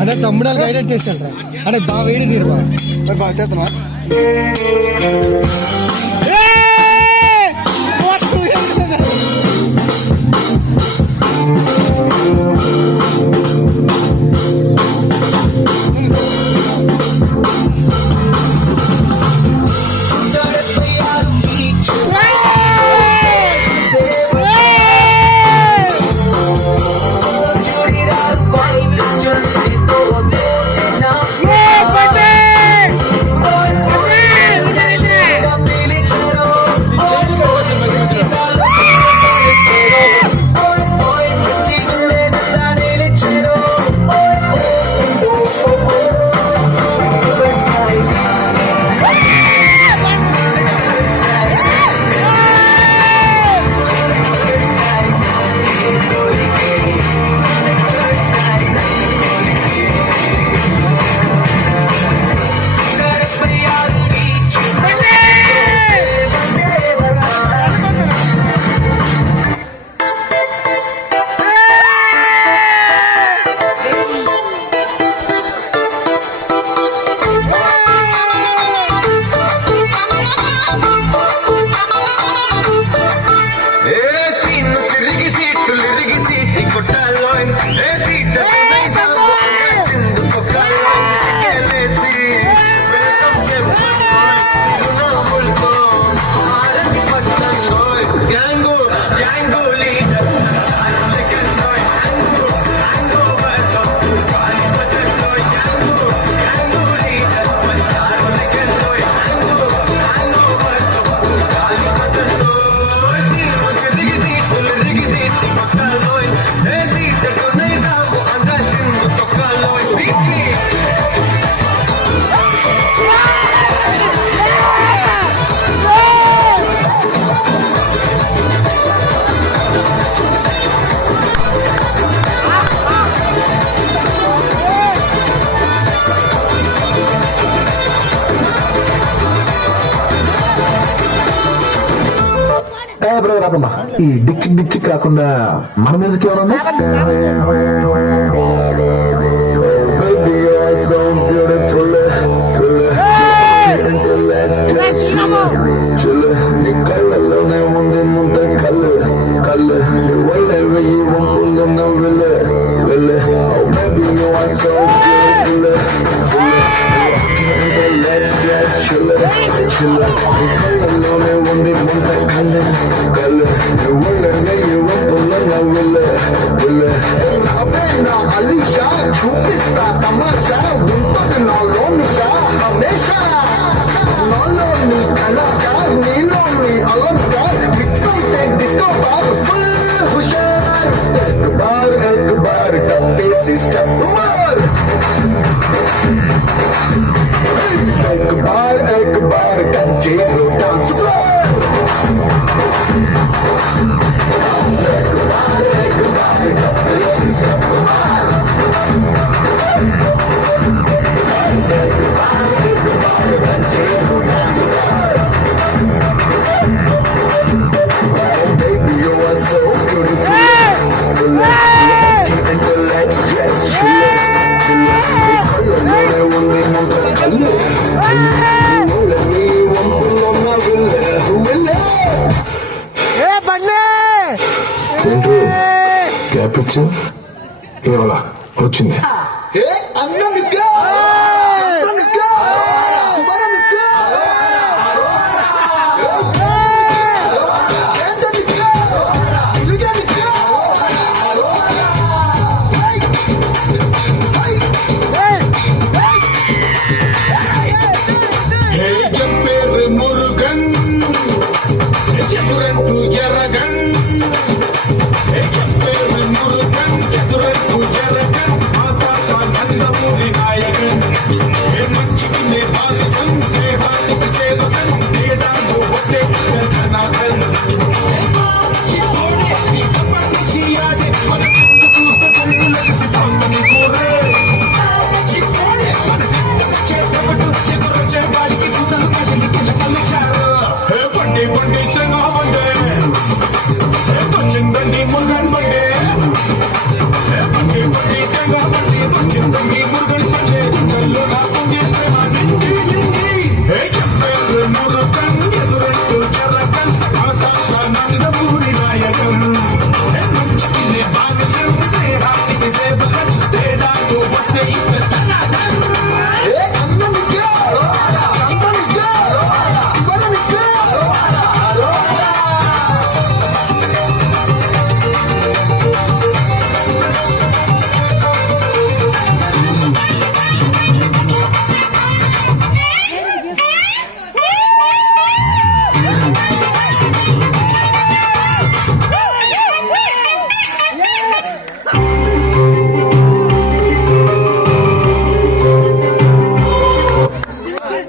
అంటే తమ్ముడు గైడెడ్ చేస్తాడు అంటే బాగా వేడి తీరు మరి బాగా చేస్తున్నా బ్రో రాబమ్మా ఈ డిక్కి డిక్కి కాకుండా మన మ్యూజిక్ ఏమన్నా నీ కళ్ళలోనే ఉంది ముంత కళ్ళు కళ్ళు నీ ఒళ్ళే వెయ్యి వంపులున్న వెళ్ళే వెళ్ళే Let's just chill it, chill it. కళ్ళలోనే ఉంది ముంత కళ్ళు కళ్ళు నీ ఒళ్ళే వెయ్యి వంపులున్న వెళ్ళే వెళ్ళే నా అలీషా చూపిస్తా తమాషా ఉంటది నాలో నిషా హమేషా నాలో నీ కళాక నీలో నీ అలంక మిక్స్ అయితే డిస్కో బార్ ఫుల్ హుషార్ एक बार टप्पे सिस्टम मार एक बार कंचे रो डांस फ्लोर एक बार टप्पे सिस्टम मार एक बार कंचे रो dance floor baby you are so beautiful let's just chill it cap ఇచ్చి ఇవాళ వచ్చింది